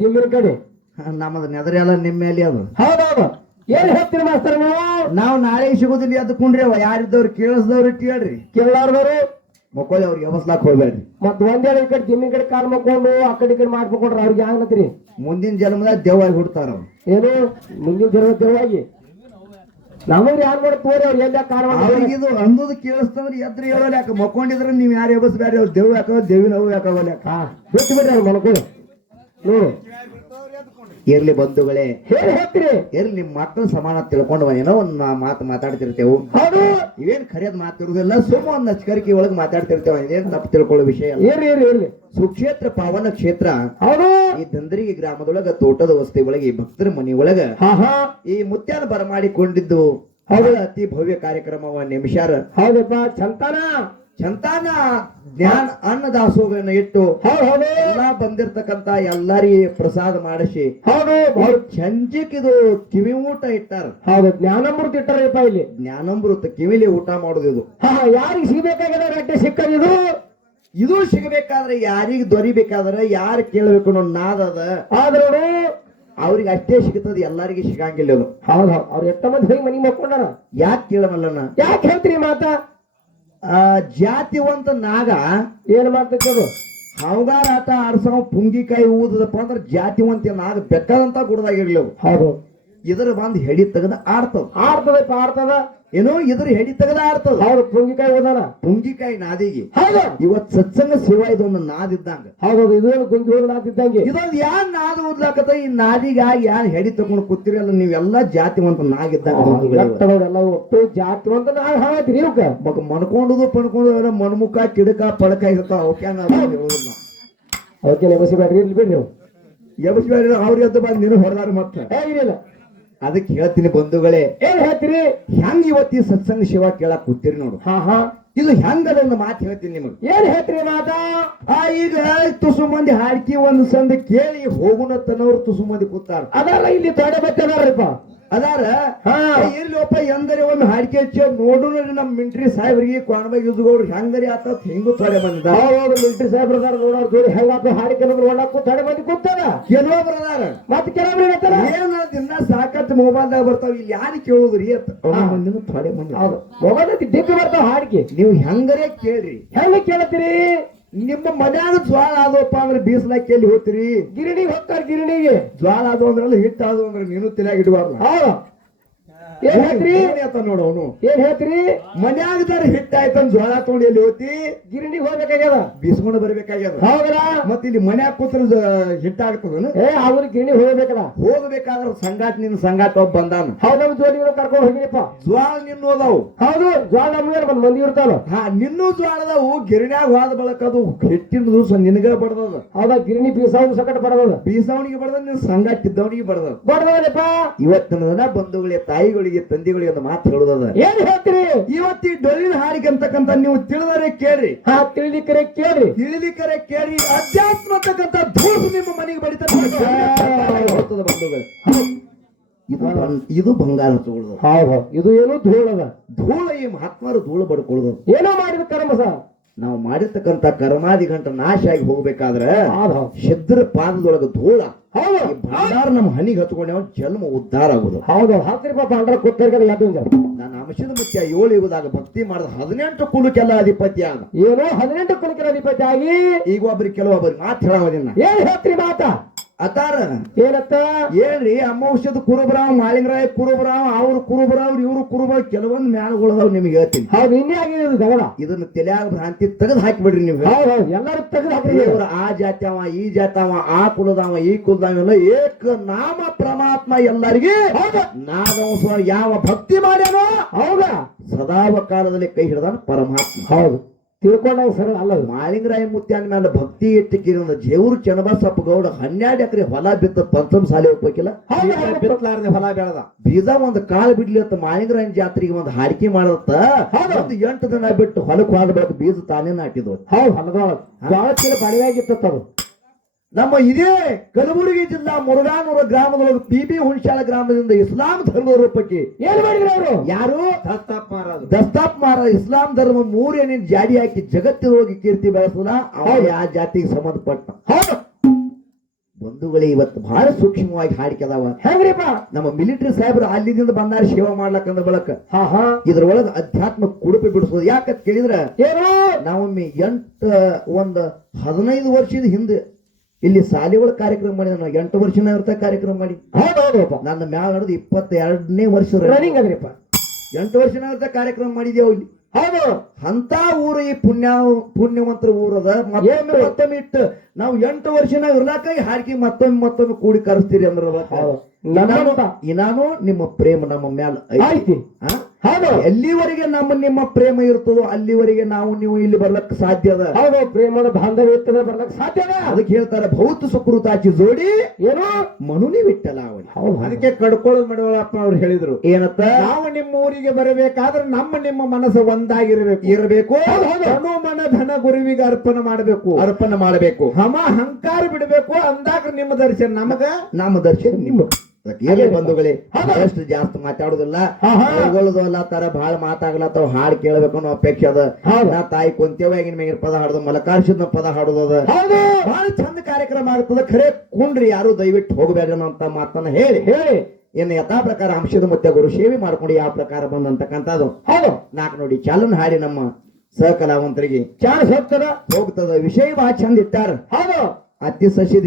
ದಿಮ್ಮಿನ ಕಡೆ. ನಮ್ಮದು ನೆದರಿ ಎಲ್ಲ ನಿಮ್ಮ ಮೇಲೆ ಅದು. ಹೌದೌದು. ಏನ್ ಹೇಳ್ತೀರಿ ಮಾಸ್ತರ್ ನೀವು? ನಾವು ನಾಳೆ ಸಿಗೋದಿಲ್ಲ ಎದ್ದು ಕುಂಡ್ರಿ ಅವ. ಯಾರಿದ್ದವ್ರು ಕೇಳಿಸ್ದವ್ರು ಕೇಳ್ರಿ ಕೇಳಾರ್ದವ್ರು ಮಕ್ಕಳು ಅವ್ರಿಗೆ ಎಬಸ್ಲಾಕ್ ಹೋಗ್ಬೇಡ್ರಿ. ಮತ್ ಒಂದೇ ಈ ಕಡೆ ದಿಮ್ಮಿನ ಕಡೆ ಕಾರ್ ಮಕ್ಕೊಂಡು ಆ ಕಡೆ ಈ ಕಡೆ ಅವ್ರಿಗೆ ಹ್ಯಾಂಗತ್ರಿ ಮುಂದಿನ ಜನ್ಮದಾಗ ದೇವಾಗಿ ಹುಡ್ತಾರ ಅವ್ರು. ಏನು? ಮುಂದಿನ ಜನ್ಮ ದೇವಾಗಿ ನಮಗೆ ಯಾರು ಮಾಡಿ ತೋರಿ ಅವ್ರು ಎಲ್ಲ ಕಾರ್ ಅವ್ರಿಗೆ ಇದು ಅಂದೋದು ಕೇಳಿಸ್ತಂದ್ರೆ ಎದ್ರ ಹೇಳೋಲ್ಲ ಯಾಕೆ ಮಕ್ಕೊಂಡಿದ್ರೆ ನೀವು ಯಾರು ಬೇರೆ ಅವ್ರು ದೇವ್ ಯಾಕೋ ದೇವಿನ ಅವು ಯಾಕಾವಲ್ಲ ಯಾಕ? ಹಾ ಬಿಟ್ಟು ಬಿಡ್ರಿ ಅವ್ರು ಮಲ್ಕೊಳ್ಳಿ ನೋಡು ಇರ್ಲಿ ಬಂಧುಗಳೇ ಹೇಳಿ ಹೇಳ್ತೀರಿ? ಇರ್ಲಿ ನಿಮ್ ಮಕ್ಕಳು ಸಮಾನ ತಿಳ್ಕೊಂಡು ಏನೋ ಒಂದ್ ಮಾತು ಮಾತಾಡ್ತಿರ್ತೇವು. ಹೌದು. ಇವೇನ್ ಖರೇದ್ ಮಾತಿರುದಿಲ್ಲ ಸುಮ್ಮ ಒಂದ್ ನಚ್ಕರಿಕೆ ಒಳಗ್ ಮಾತಾಡ್ತಿರ್ತೇವ ಇದೇನ್ ತಪ್ಪು ತಿಳ್ಕೊಳ್ಳೋ ವಿಷಯ ಅಲ್ಲ. ಇರ್ಲಿ ಇರ್ಲಿ ಇರ್ಲಿ. ಸುಕ್ಷೇತ್ರ ಪಾವನ ಕ್ಷೇತ್ರ ಹೌದು. ಈ ದಂದರಿಗೆ ಗ್ರಾಮದೊಳಗ ತೋಟದ ವಸ್ತಿ ಒಳಗೆ ಈ ಭಕ್ತರ ಮನಿ ಒಳಗ ಈ ಮುತ್ಯಾನ ಬರಮಾಡಿಕೊಂಡಿದ್ದು ಅವಳ ಅತಿ ಭವ್ಯ ಕಾರ್ಯಕ್ರಮವ ನಿಮಿಷಾರ. ಹೌದಪ್ಪ ಚಂತಾನ. ಸಂತಾನ ಜ್ಞಾನ ಅನ್ನ ಅನ್ನದಾಸೋಹಗಳನ್ನು ಇಟ್ಟು ಹೌದು ಎಲ್ಲ ಬಂದಿರ್ತಕ್ಕಂತ ಎಲ್ಲರಿಗೆ ಪ್ರಸಾದ ಮಾಡಿಸಿ ಹೌದು. ಅವ್ರ ಚಂಜಿಕಿದು ಕಿವಿ ಊಟ ಇಟ್ಟಾರ. ಹೌದು. ಜ್ಞಾನಮೂರ್ತಿ ಇಟ್ಟಾರಪ್ಪ ಇಲ್ಲಿ. ಜ್ಞಾನಮೃತ ಕಿವಿಲಿ ಊಟ ಮಾಡೋದು ಇದು. ಯಾರಿಗೆ ಸಿಗಬೇಕಾಗಿದೆ ರಟ್ಟೆ ಸಿಕ್ಕದಿದು ಇದು? ಸಿಗಬೇಕಾದ್ರೆ ಯಾರಿಗೆ ದೊರಿಬೇಕಾದ್ರೆ ಯಾರು ಕೇಳಬೇಕು ಅನ್ನೋ ನಾದದ ಆದ್ರೂ ಅವ್ರಿಗೆ ಅಷ್ಟೇ ಸಿಗುತ್ತದ ಎಲ್ಲರಿಗೂ ಸಿಗಂಗಿಲ್ಲ ಅದು. ಹೌದು ಅವ್ರು ಎಷ್ಟ ಮಂದಿ ಹೋಗಿ ಮನಿ ಮಕ್ಕೊಂಡಾರ ಯಾಕೆ ಕೇಳವಲ್ಲಣ್ಣ? ಯಾಕೆ ಹೇಳ್ತೀರಿ ಮಾತ? ಜಾತಿವಂತ ನಾಗ ಏನ್ ಮಾಡ್ತೈತೆ ಅದು ಹಾವುಗಾರ ಆಟ ಆಡ್ಸೋ ಪುಂಗಿಕಾಯಿ ಊದದಪ್ಪ ಅಂದ್ರೆ ಜಾತಿವಂತ ನಾಗ ಬೆಕ್ಕದಂತ ಗುಡದಾಗಿರ್ಲಿ ಅವು. ಹೌದು. ಇದ್ರ ಬಂದ್ ಹೆಡಿ ತೆಗೆದ ಆಡ್ತದ ಆಡ್ತದಪ್ಪ ಆಡ್ತದ ಏನೋ ಇದ್ರ ಹೆಡಿ ತೆಗೆದ ಆಡ್ತದ ಹೌದು ಪುಂಗಿಕಾಯಿ ಓದಾನ ಪುಂಗಿಕಾಯಿ ನಾದಿಗೆ. ಹೌದು. ಇವತ್ ಸತ್ಸಂಗ ಸೇವಾ ಇದೊಂದು ನಾದಿದ್ದಂಗ. ಹೌದು ಇದು ಗುಂಜಿ ಹೋಗಿ ನಾದಿದ್ದಂಗೆ. ಇದೊಂದು ಯಾನ್ ನಾದ ಓದ್ಲಾಕತ್ತ ಈ ನಾದಿಗಾಗಿ ಯಾನ್ ಹೆಡಿ ತಗೊಂಡು ಕೂತಿರಲ್ಲ ನೀವೆಲ್ಲಾ ಜಾತಿವಂತ ನಾಗಿದ್ದಂಗ ಒಟ್ಟು ಜಾತಿ ಅಂತ ನಾವು ಹಾಳಾದ್ರಿ ಇವಕ್ಕ ಮಗ ಮನ್ಕೊಂಡುದು ಪಣ್ಕೊಂಡು ಎಲ್ಲ ಮಣ್ಮುಖ ಕಿಡಕ ಪಳಕ ಇರ್ತಾವ ಅವಕ್ಕೆ ಅವಕ್ಕೆ ಎಬಸಿ ಬೇಡ್ರಿ ಇಲ್ಲಿ ಬಿಡ್ರಿ ನೀವು. ಎಬ್ಸ್ಬೇಡ್ರಿ ಅವ್ರ ಎದ್ದು ಬಂದು ನೀನು ಹೊಡೆದಾರ ಮತ್ತೆ. ಹೇಗಿರಲಿಲ್ಲ? ಅದಕ್ಕೆ ಹೇಳ್ತೀನಿ ಬಂಧುಗಳೇ ಏನ್ ಹೇಳ್ತೀರಿ? ಹೆಂಗ್ ಇವತ್ತಿ ಸತ್ಸಂಗ ಶಿವ ಕೇಳಕ್ ಕೂತೀರಿ ನೋಡು. ಹಾ ಹಾ. ಇದು ಹೆಂಗದ ಒಂದು ಮಾತು ಹೇಳ್ತೀನಿ ನಿಮಗೆ. ಏನ್ ಹೇಳ್ತೀರಿ ಮಾತಾ? ಆ ಈಗ ತುಸು ಮಂದಿ ಹಾಡ್ಕಿ ಒಂದು ಸಂದ ಕೇಳಿ ಹೋಗುಣ ತನ್ನವ್ರು ತುಸು ಮಂದಿ ಕೂತಾರ. ಅದಲ್ಲ ಇಲ್ಲಿ ತೊಡೆ ಬತ್ತದಾರ್ರಿಪ್ಪ ಅದಾರ? ಹಾ. ಇರ್ಲಿಪ್ಪ ಎಂದರೆ ಒಮ್ಮೆ ಹಾಡಿಕೆ ಹಚ್ಚಿ ನೋಡು ನೋಡಿ ನಮ್ಮ ಮಿಂಟ್ರಿ ಸಾಹೇಬ್ರಿಗೆ ಕ್ವಾಣಬಾಗ್ ಯುದ್ಧಗೌಡ್ರು ಹೆಂಗರಿ ಆತ ಹಿಂಗೂ ತಡೆ ಬಂದ ಹೌದು ಮಿಲ್ಟ್ರಿ ಸಾಹೇಬ್ರದಾರ ನೋಡೋರ್ ಜೋಡಿ ಹೆಂಗಾತ ಹಾಡಿಕೆ ನೋಡಕ್ ತಡೆ ಬಂದು ಕೂತದ ಕೆಲವೊಬ್ರು ಅದಾರ ಮತ್ ಕೆಲವ್ರು ಹೇಳ್ತಾರ ಏನ ದಿನ ಸಾಕತ್ತು ಮೊಬೈಲ್ದಾಗ ಬರ್ತಾವ ಇಲ್ಲಿ ಯಾರು ಕೇಳುದ್ರಿ ಅಂತ. ಬಂದಿನ ತಡೆ ಬಂದ ಹೌದು. ಮೊಬೈಲ್ ಡಿಪ್ಪಿ ಬರ್ತಾವ ಹಾಡಿಕೆ. ನೀವು ಹೆಂಗರೇ ಕೇಳ್ರಿ. ಹೆಂಗ ಕೇಳ್ತೀರಿ ನಿಮ್ಮ ಮನ್ಯಾಗ ಜ್ವಾಳ ಆದವಪ್ಪ ಅಂದ್ರೆ ಬೀಸ್ಲಾಕ್ ಎಲ್ಲಿ ಹೋಗ್ತೀರಿ? ಗಿರಣಿಗೆ ಹೋಗ್ತಾರೆ ಗಿರಣಿಗೆ. ಜ್ವಾಳ ಆದವು ಅಂದ್ರಲ್ಲ ಹಿಟ್ಟು ಆದವು ಅಂದ್ರೆ ನೀನು ತಲೆಯಾಗಿ ಇಡಬಾರ್ದು. ಹೌದು. ಏನ್ ಹೇಳ್ತೀರಿ? ನೋಡು ಅವನು. ಏನ್ ಹೇಳ್ತೀರಿ? ಮನ್ಯಾಗದಾರ ಹಿಟ್ಟಾಯ್ತಂದ್ ಜೋಳ ತೊಗೊಂಡು ಎಲ್ಲಿ ಹೋತಿ ಗಿರಣಿಗೆ ಹೋಗ್ಬೇಕಾಗ್ಯದ? ಬೀಸ್ಕೊಂಡು ಬರ್ಬೇಕಾಗ್ಯದ. ಹೌದ್ರ ಮತ್ ಇಲ್ಲಿ ಮನ್ಯಾಗ ಕೂತ್ರ ಹಿಟ್ಟಾಗ್ತದನ? ಏ ಅವ್ರ ಗಿರಣಿ ಹೋಗ್ಬೇಕಲ್ಲ. ಹೋಗ್ಬೇಕಾದ್ರ ಸಂಗಾಟ ನಿನ್ ಸಂಗಾಟ ಒಬ್ಬ ಬಂದಾನ. ಹೌದ್ ನಮ್ ಜೋಡಿಗಳು ಕರ್ಕೊಂಡು ಹೋಗಿನಿಪ್ಪ. ಜ್ವಾಳ ನಿನ್ನ ಹೋದವು ಹೌದು ಜ್ವಾಳ ನಮ್ಗೆ ಬಂದ್ ಮಂದಿ ಇರ್ತಾವ ಹಾ ನಿನ್ನೂ ಜ್ವಾಳದವು ಗಿರಣ್ಯಾಗ ಹೋದ ಬಳಕ ಅದು ಹಿಟ್ಟಿನ ದಿವಸ ನಿನಗ ಬಡದದ. ಹೌದಾ ಗಿರಣಿ ಬೀಸಾವ್ ಸಕಟ ಬಡದದ. ಬೀಸವನಿಗೆ ಬಡದ ನಿನ್ ಸಂಗಾಟ ಇದ್ದವನಿಗೆ ಬಡದ ಬಡದಪ್ಪ ಇವತ್ತಿನ ಬಂಧುಗಳೇ ಬಂಧುಗಳಿಗೆ ತಾಯಿಗಳಿಗೆ ತಂದೆಗಳಿಗೆ ಒಂದು ಮಾತು ಹೇಳುದದ ಏನ್ ಹೇಳ್ತೀರಿ? ಇವತ್ತಿ ಡೊಳ್ಳಿನ ಹಾರಿಗೆ ಅಂತಕ್ಕಂತ ನೀವು ತಿಳಿದರೆ ಕೇಳ್ರಿ. ಹಾ ತಿಳಿಲಿಕ್ಕರೆ ಕೇಳ್ರಿ. ತಿಳಿದಿಕರೆ ಕೇಳಿ ಅಧ್ಯಾತ್ಮ ಅಂತಕ್ಕಂತ ಧೂಳು ನಿಮ್ಮ ಮನೆಗೆ ಬಡಿತ ಬಂಧುಗಳು. ಇದು ಇದು ಬಂಗಾರ ತಗೊಳ್ಳೋದು ಹೌದು. ಇದು ಏನು ಧೂಳದ? ಧೂಳ ಈ ಮಹಾತ್ಮರು ಧೂಳು ಬಡ್ಕೊಳ್ಳೋದು. ಏನೋ ಮಾಡಿದ ಕರ್ಮ ಸರ್. ನಾವು ಮಾಡಿರ್ತಕ್ಕಂತ ಕರ್ಮಾದಿ ಗಂಟ ನಾಶ ಆಗಿ ಹೋಗ್ಬೇಕಾದ್ರೆ ಶದ್ರ ಪಾದದೊಳಗ ಧೂಳ. ಭಂಡಾರ ನಮ್ಮ ಹನಿಗೆ ಹಚ್ಕೊಂಡೇವ ಜನ್ಮ ಉದ್ಧಾರ ಆಗುದು. ಹೌದು. ಹತ್ತು ರೂಪಾಯಿ ಪಾಂಡ್ರ ಕೊಟ್ಟಿರ್ತಾರೆ ಯಾವ್ದು ನಾನು ಅಂಶದ ಮುಖ್ಯ ಏಳು ಯುಗದಾಗ ಭಕ್ತಿ ಮಾಡಿದ ಹದಿನೆಂಟು ಕುಲಕ್ಕೆಲ್ಲ ಅಧಿಪತಿ ಆಗ ಏನೋ ಹದಿನೆಂಟು ಕುಲಕ್ಕೆಲ್ಲ ಅಧಿಪತಿ ಆಗಿ ಈಗ ಒಬ್ರಿಗೆ ಕೆಲವೊಬ್ಬರಿಗೆ ಮಾತು ಹೇಳೋದಿನ್ನ ಏನ್ ಹೇಳ್ತೀರಿ ಮಾತ? ಅತಾರ ಏನತ್ತ? ಏನ್ರಿ ಔಷಧ ಕುರುಬರಾವ್ ಮಾಲಿಂಗರಾಯ್ ಕುರುಬರಾವ್ ಅವ್ರು ಕುರುಬರಾವ್ ಇವ್ರು ಕುರುಬರಾವ್ ಕೆಲವೊಂದು ಮ್ಯಾಲ್ಗಳದಾವ್ ನಿಮ್ಗೆ ಹೇಳ್ತೀನಿ. ಹೌದು ಇನ್ನೇ ಆಗಿದೆ ಗಮನ ಇದನ್ನ ತಲೆಯಾಗ ಭ್ರಾಂತಿ ತೆಗೆದು ಹಾಕಿಬಿಡ್ರಿ ನೀವು. ಎಲ್ಲರೂ ತೆಗೆದು ಹಾಕಿ ಇವ್ರು ಆ ಜಾತಿ ಅವ ಈ ಜಾತಿ ಅವ ಆ ಕುಲದವ ಈ ಕುಲದವ ಎಲ್ಲ ಏಕ ನಾಮ ಪರಮಾತ್ಮ ಎಲ್ಲರಿಗೆ ನಾಗವಂಶ ಯಾವ ಭಕ್ತಿ ಮಾಡ್ಯಾನೋ ಹೌದಾ? ಸದಾವ ಕಾಲದಲ್ಲಿ ಕೈ ಹಿಡಿದ ಪರಮಾತ್ಮ. ಹೌದು. ತಿಳ್ಕೊಂಡಾಗ ಸರ ಅಲ್ಲ. ಮಾಲಿಂಗರಾಯ ಮಾಳಿಂಗರಾಯ ಮುತ್ಯಾನ ಮೇಲೆ ಭಕ್ತಿ ಇಟ್ಟಿಕ್ಕಿ ಜೇವರು ಚನ್ನಬಸಪ್ಪ ಗೌಡ ಹನ್ನೆರಡು ಎಕರೆ ಹೊಲ ಬಿತ್ತ ಪಂಚಮ ಸಾಲಿ ಹೋಗ್ಬೇಕಿಲ್ಲ. ಬಿತ್ತಲಾರ್ದೆ ಹೊಲ ಬೆಳದ. ಬೀಜ ಒಂದ್ ಕಾಳು ಬಿಡ್ಲಿ ಅಂತ ಮಾಳಿಂಗರಾಯನ ಜಾತ್ರೆಗೆ ಒಂದು ಹಾಡಿಕೆ ಮಾಡತ್ತ. ಹೌದು. ಒಂದು ಎಂಟು ದಿನ ಬಿಟ್ಟು ಹೊಲಕ್ಕೆ ಹೋದ ಬೆಳಕು ಬೀಜ ತಾನೇ ನಾಟಿದ್ವು. ಹೌದು ಹೊಲದೊಳಗ. ಬಾಳ ಚೀಲ ಬಡವಾಗಿತ್ತು ಅದು. ನಮ್ಮ ಇದೇ ಕಲಬುರಗಿ ಜಿಲ್ಲಾ ಮುರುಗಾನೂರ ಗ್ರಾಮದೊಳಗೆ ಪಿ ಬಿ ಹುಣಸಾಳ ಗ್ರಾಮದಿಂದ ಇಸ್ಲಾಂ ಧರ್ಮದ ರೂಪಕ್ಕೆ. ಏನ್ ಮಾಡಿದ್ರು ಅವರು? ಯಾರು? ದಸ್ತಾಪ್ ಮಾರ ಇಸ್ಲಾಂ ಧರ್ಮ ಮೂರೇನಿನ ಜಾಡಿ ಹಾಕಿ ಜಗತ್ತಿನೊಳಗೆ ಕೀರ್ತಿ ಬೆಳೆಸಲ್ಲ ಅವ ಯಾ ಜಾತಿಗೆ ಸಂಬಂಧಪಟ್ಟ. ಹೌದು. ಬಂಧುಗಳೇ ಇವತ್ತು ಬಹಳ ಸೂಕ್ಷ್ಮವಾಗಿ ಹಾಡಿಕೆ ಅದಾವ ಹೆಂಗ್ರಿಪ್ಪ? ನಮ್ಮ ಮಿಲಿಟರಿ ಸಾಹೇಬರು ಅಲ್ಲಿದಿಂದ ಬಂದಾರ ಸೇವಾ ಮಾಡ್ಲಕ್ಕಂದ ಬಳಕ. ಹಾ ಹಾ. ಇದ್ರೊಳಗ ಅಧ್ಯಾತ್ಮ ಕುಡುಪಿ ಬಿಡಿಸೋದು. ಯಾಕಂತ ಕೇಳಿದ್ರ? ಏನು? ನಾವೊಮ್ಮೆ ಎಂಟ ಒಂದ್ ಹದಿನೈದು ವರ್ಷದ ಹಿಂದೆ ಇಲ್ಲಿ ಸಾಲಿಗಳ ಕಾರ್ಯಕ್ರಮ ಮಾಡಿ ನಾನು ಎಂಟು ವರ್ಷನ ಇರ್ತ ಕಾರ್ಯಕ್ರಮ ಮಾಡಿ. ಹೌದು ಹೌದಪ್ಪ ನನ್ನ ಮ್ಯಾಲ ನಡೆದು ಇಪ್ಪತ್ತೆರಡನೇ ವರ್ಷ ರನ್ನಿಂಗ್ ಅದ್ರಿಪ್ಪ. ಎಂಟು ವರ್ಷನ ಇರ್ತ ಕಾರ್ಯಕ್ರಮ ಮಾಡಿದೇವು ಇಲ್ಲಿ. ಹೌದು. ಅಂತ ಊರು ಈ ಪುಣ್ಯ ಪುಣ್ಯವಂತರ ಊರದ ಮತ್ತೊಮ್ಮೆ ಮತ್ತೊಮ್ಮೆ ಇಟ್ಟು ನಾವು ಎಂಟು ವರ್ಷನ ಇರ್ಲಾಕ ಹಾಕಿ ಹಾಡ್ಕಿ ಮತ್ತೊಮ್ಮೆ ಮತ್ತೊಮ್ಮೆ ಕೂಡಿ ಕರೆಸ್ತೀರಿ ಅಂದ್ರ ಇನಾನು ನಿಮ್ಮ ಪ್ರೇಮ ನಮ್ಮ ಮ್ಯಾಲ ಐತಿ. ಹೌದು. ಎಲ್ಲಿವರೆಗೆ ನಮ್ಮ ನಿಮ್ಮ ಪ್ರೇಮ ಇರ್ತದೋ ಅಲ್ಲಿವರೆಗೆ ನಾವು ನೀವು ಇಲ್ಲಿ ಬರ್ಲಕ್ ಸಾಧ್ಯ ಅದ. ಹೌದು ಪ್ರೇಮದ ಬಾಂಧವ್ಯ ಇರ್ತದೆ ಸಾಧ್ಯ ಅದ. ಅದಕ್ಕೆ ಹೇಳ್ತಾರೆ ಭೌತ ಸುಕೃತಾಚಿ ಜೋಡಿ ಏನು? ಮನುನಿ ಇಟ್ಟಲ್ಲ ಹೌದು. ಅದಕ್ಕೆ ಕಡ್ಕೊಳ್ಳೋದು ಮಡವಳಪ್ಪ ಅವ್ರು ಹೇಳಿದ್ರು. ಏನತ್ತ? ನಾವು ನಿಮ್ಮ ಊರಿಗೆ ಬರಬೇಕಾದ್ರೆ ನಮ್ಮ ನಿಮ್ಮ ಮನಸ್ಸು ಒಂದಾಗಿರಬೇಕು. ಇರಬೇಕು. ಹನು ಮನ ಧನ ಗುರುವಿಗೆ ಅರ್ಪಣೆ ಮಾಡಬೇಕು. ಅರ್ಪಣೆ ಮಾಡಬೇಕು. ಹಮ ಹಂಕಾರ ಬಿಡಬೇಕು ಅಂದಾಗ ನಿಮ್ಮ ದರ್ಶನ ನಮಗ? ನಮ್ಮ ದರ್ಶನ ನಿಮ್ಮ ಅದಕ್ಕೆ ಬಂಧುಗಳೇ ಬಹಳಷ್ಟು ಜಾಸ್ತಿ ಮಾತಾಡುದಿಲ್ಲ. ಹೊಗಳೋದು ಅಲ್ಲ ತರ ಬಹಳ ಮಾತಾಗ್ಲತ್ತಾವ ಹಾಡ್ ಕೇಳಬೇಕು ಅನ್ನೋ ಅಪೇಕ್ಷೆ ಅದ. ನಾ ತಾಯಿ ಕೊಂತೇವಾಗಿನ ಮೇಗಿನ ಪದ ಹಾಡುದು ಮಲಕಾರ್ಷದ ಪದ ಹಾಡುದು ಅದ. ಬಹಳ ಚಂದ ಕಾರ್ಯಕ್ರಮ ಆಗ್ತದ. ಖರೆ ಕುಂಡ್ರಿ ಯಾರು ದಯವಿಟ್ಟು ಹೋಗಬೇಡ ಅಂತ ಮಾತನ್ನ ಹೇಳಿ. ಹೇಳಿ. ಇನ್ನು ಯಥಾ ಪ್ರಕಾರ ಅಂಶದ ಮತ್ತೆ ಗುರು ಸೇವೆ ಮಾಡ್ಕೊಂಡು ಯಾವ ಪ್ರಕಾರ ಬಂದಂತಕ್ಕಂಥದ್ದು. ಹೌದು. ನಾಲ್ಕು ನೋಡಿ ಚಾಲನ್ ಹಾಡಿ ನಮ್ಮ ಸಹಕಲಾವಂತರಿಗೆ. ಕಲಾವಂತರಿಗೆ ಚಾಲ ಹೋಗ್ತದ ವಿಷಯ ಬಹಳ ಚಂದ ಇಟ್ಟಾರ ಹೌದು. ಅತಿ ಸಸಿ